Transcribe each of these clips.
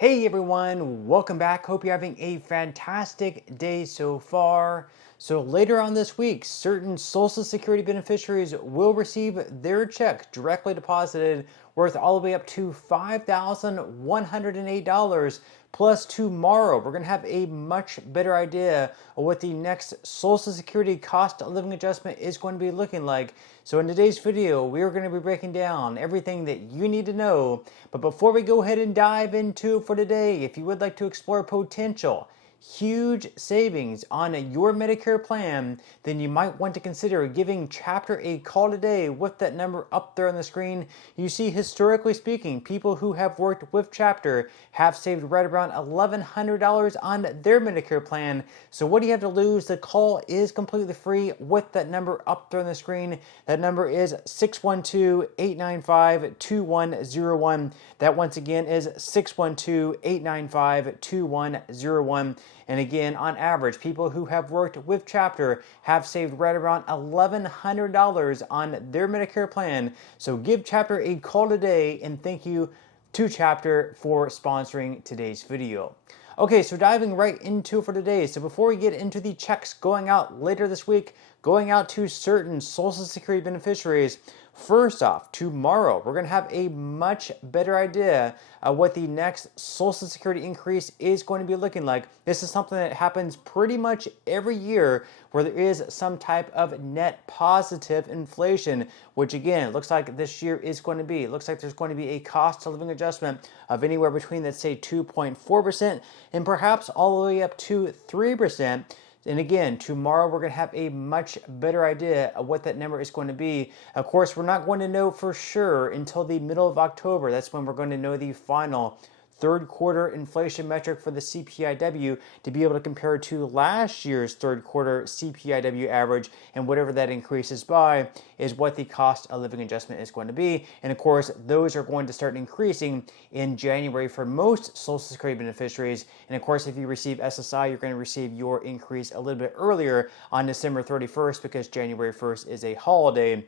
Hey everyone, welcome back. Hope you're having a fantastic day so far. So later on this week, certain Social Security beneficiaries will receive their check directly deposited worth all the way up to $5,108. Plus tomorrow, we're going to have a much better idea of what the next Social Security cost of living adjustment is going to be looking like. So in today's video, we are going to be breaking down everything that you need to know. But before we go ahead and dive into for today, if you would like to explore potential huge savings on your Medicare plan, then you might want to consider giving Chapter a call today with that number up there on the screen. You see, historically speaking, people who have worked with Chapter have saved right around $1,100 on their Medicare plan. So what do you have to lose? The call is completely free with that number up there on the screen. That number is 612-895-2101. That once again is 612-895-2101. And again, on average, people who have worked with Chapter have saved right around $1,100 on their Medicare plan. So give Chapter a call today, and thank you to Chapter for sponsoring today's video. Okay, so diving right into for today. So before we get into the checks going out later this week, going out to certain Social Security beneficiaries, first off, tomorrow we're going to have a much better idea of what the next Social Security increase is going to be looking like. This is something that happens pretty much every year where there is some type of net positive inflation, which again, it looks like this year is going to be. It looks like there's going to be a cost of living adjustment of anywhere between, let's say, 2.4% and perhaps all the way up to 3%. And again, tomorrow we're going to have a much better idea of what that number is going to be. Of course, we're not going to know for sure until the middle of October. That's when we're going to know the final third quarter inflation metric for the CPIW to be able to compare to last year's third quarter CPIW average, and whatever that increases by is what the cost of living adjustment is going to be. And of course, those are going to start increasing in January for most Social Security beneficiaries. And of course, if you receive SSI, you're going to receive your increase a little bit earlier on December 31st because January 1st is a holiday.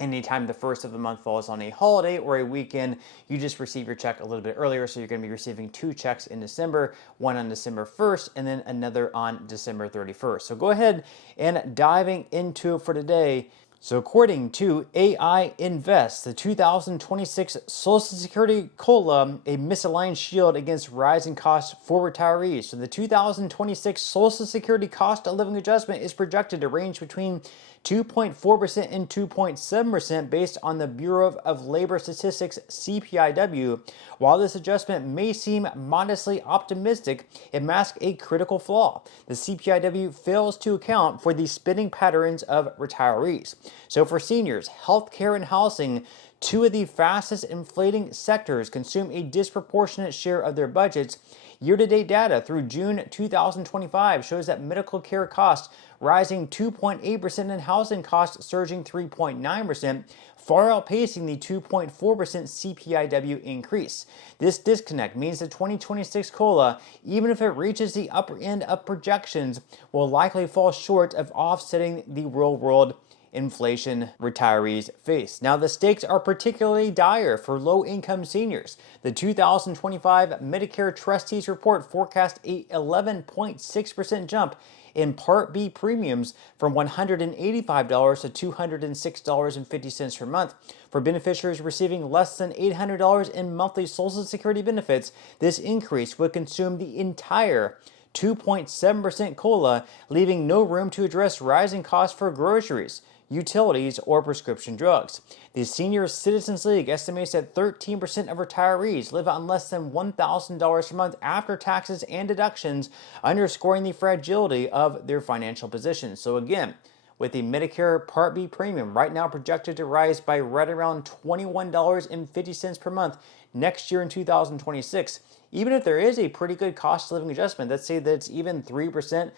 Anytime the first of the month falls on a holiday or a weekend, you just receive your check a little bit earlier. So you're going to be receiving two checks in December, one on December 1st and then another on December 31st. So go ahead and diving into it for today. So according to AI Invest, the 2026 Social Security COLA, a misaligned shield against rising costs for retirees. So the 2026 Social Security cost of living adjustment is projected to range between 2.4% and 2.7% based on the Bureau of Labor Statistics CPIW. While this adjustment may seem modestly optimistic, it masks a critical flaw. The CPIW fails to account for the spending patterns of retirees. So for seniors, healthcare and housing, two of the fastest inflating sectors, consume a disproportionate share of their budgets. Year-to-date data through June 2025 shows that medical care costs rising 2.8% and housing costs surging 3.9%, far outpacing the 2.4% CPIW increase. This disconnect means the 2026 COLA, even if it reaches the upper end of projections, will likely fall short of offsetting the real-world inflation retirees face. Now, the stakes are particularly dire for low-income seniors. The 2025 Medicare Trustees Report forecasts a 11.6% jump in Part B premiums from $185 to $206.50 per month. For beneficiaries receiving less than $800 in monthly Social Security benefits, this increase would consume the entire 2.7% COLA, leaving no room to address rising costs for groceries, utilities, or prescription drugs. The Senior Citizens League estimates that 13% of retirees live on less than $1,000 per month after taxes and deductions, underscoring the fragility of their financial position. So again, with the Medicare Part B premium right now projected to rise by right around $21.50 per month next year in 2026, even if there is a pretty good cost of living adjustment, let's say that it's even 3%,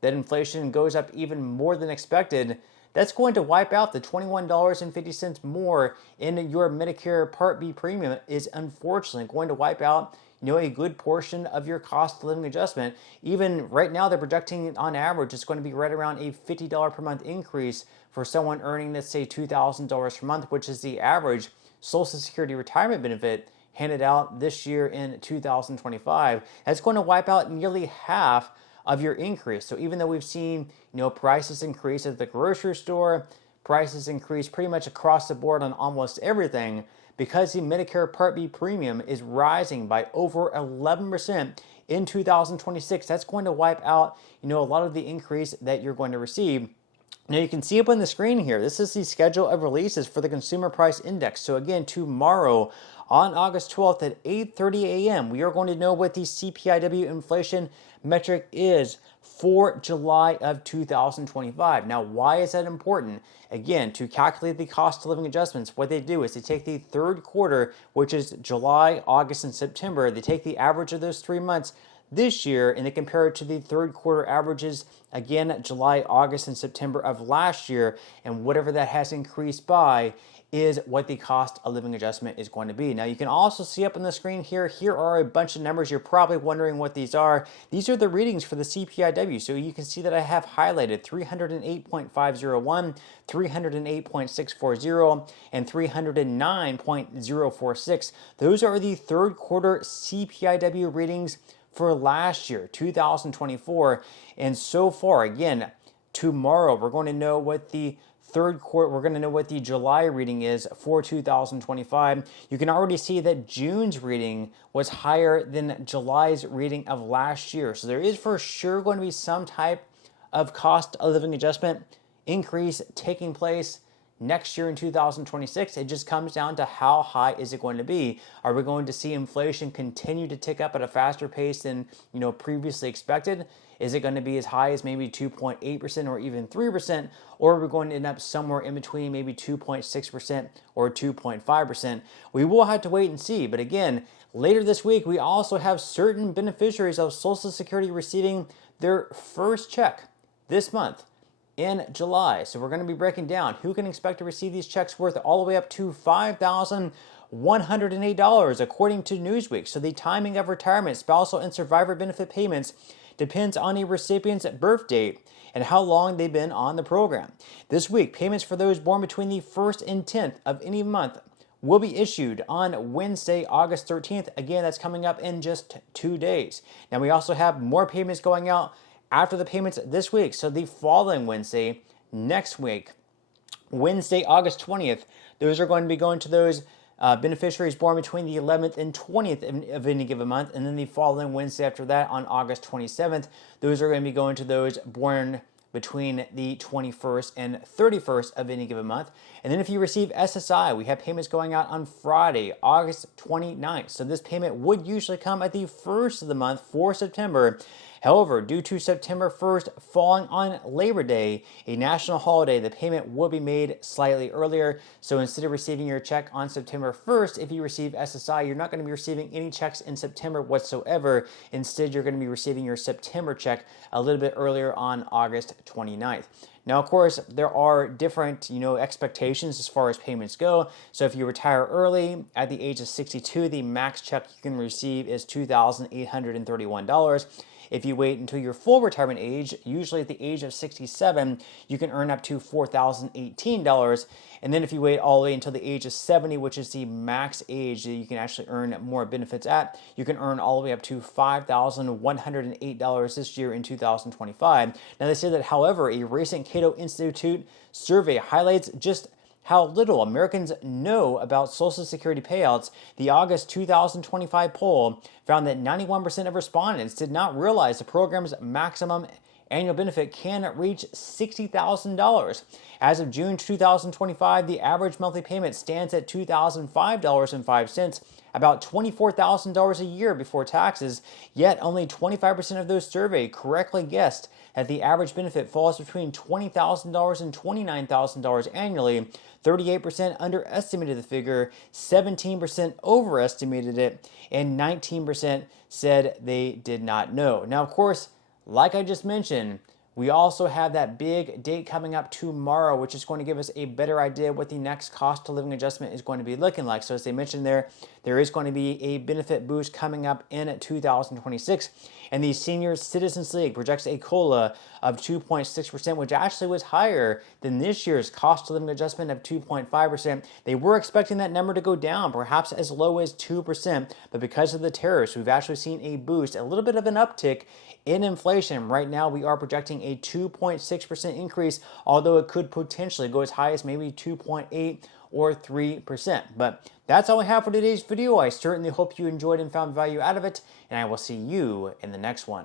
that inflation goes up even more than expected, that's going to wipe out the $21.50 more in your Medicare Part B premium is unfortunately going to wipe out a good portion of your cost of living adjustment. Even right now, they're projecting on average it's going to be right around a $50 per month increase for someone earning, let's say, $2,000 per month, which is the average Social Security retirement benefit handed out this year in 2025, that's going to wipe out nearly half of your increase. So even though we've seen, prices increase at the grocery store, prices increase pretty much across the board on almost everything, because the Medicare Part B premium is rising by over 11% in 2026, that's going to wipe out, a lot of the increase that you're going to receive. Now you can see up on the screen here, this is the schedule of releases for the Consumer Price Index. So again, tomorrow on August 12th at 8:30 a.m., we are going to know what the CPIW inflation metric is for July of 2025. Now, why is that important? Again, to calculate the cost of living adjustments, what they do is they take the third quarter, which is July, August, and September. They take the average of those 3 months this year and they compare it to the third quarter averages, again, July, August, and September of last year, and whatever that has increased by is what the cost of living adjustment is going to be. Now you can also see up on the screen here are a bunch of numbers. You're probably wondering what these are. These are the readings for the CPIW. So you can see that I have highlighted 308.501, 308.640, and 309.046. Those are the third quarter CPIW readings for last year, 2024. And so far, again, tomorrow we're going to know what the third quarter, we're going to know what the July reading is for 2025. You can already see that June's reading was higher than July's reading of last year. So there is for sure going to be some type of cost of living adjustment increase taking place next year in 2026. It just comes down to how high is it going to be. Are we going to see inflation continue to tick up at a faster pace than previously expected? Is it going to be as high as maybe 2.8% or even 3%? Or are we going to end up somewhere in between, maybe 2.6% or 2.5%? We will have to wait and see. But again, later this week, we also have certain beneficiaries of Social Security receiving their first check this month in July. So we're going to be breaking down who can expect to receive these checks worth all the way up to $5,108 according to Newsweek. So the timing of retirement, spousal, and survivor benefit payments depends on a recipient's birth date and how long they've been on the program. This week, payments for those born between the 1st and 10th of any month will be issued on Wednesday, August 13th. Again, that's coming up in just 2 days. Now, we also have more payments going out after the payments this week. So the following Wednesday, next week, Wednesday, August 20th, those are going to be going to those beneficiaries born between the 11th and 20th of any given month. And then the following Wednesday after that, on August 27th, those are going to be going to those born between the 21st and 31st of any given month. And then if you receive SSI, we have payments going out on Friday, August 29th. So this payment would usually come at the first of the month for September. However, due to September 1st falling on Labor Day, a national holiday, the payment will be made slightly earlier. So instead of receiving your check on September 1st, if you receive SSI, you're not going to be receiving any checks in September whatsoever. Instead, you're going to be receiving your September check a little bit earlier on August 29th. Now, of course, there are different, expectations as far as payments go. So if you retire early at the age of 62, the max check you can receive is $2,831. If you wait until your full retirement age, usually at the age of 67, you can earn up to $4,018. And then if you wait all the way until the age of 70, which is the max age that you can actually earn more benefits at, you can earn all the way up to $5,108 this year in 2025. Now they say that, however, a recent Cato Institute survey highlights just how little Americans know about Social Security payouts. The August 2025 poll found that 91% of respondents did not realize the program's maximum annual benefit can reach $60,000. As of June 2025, the average monthly payment stands at $2,005.05, about $24,000 a year before taxes, yet only 25% of those surveyed correctly guessed that the average benefit falls between $20,000 and $29,000 annually. 38% underestimated the figure, 17% overestimated it, and 19% said they did not know. Now, of course, like I just mentioned, We also have that big date coming up tomorrow, which is going to give us a better idea what the next cost of living adjustment is going to be looking like. So as they mentioned there is going to be a benefit boost coming up in 2026. And the Senior Citizens League projects a COLA of 2.6%, which actually was higher than this year's cost of living adjustment of 2.5%. They were expecting that number to go down, perhaps as low as 2%, but because of the tariffs, we've actually seen a boost, a little bit of an uptick in inflation. Right now, we are projecting a 2.6% increase, although it could potentially go as high as maybe 2.8 or 3%. But that's all I have for today's video. I certainly hope you enjoyed and found value out of it, and I will see you in the next one.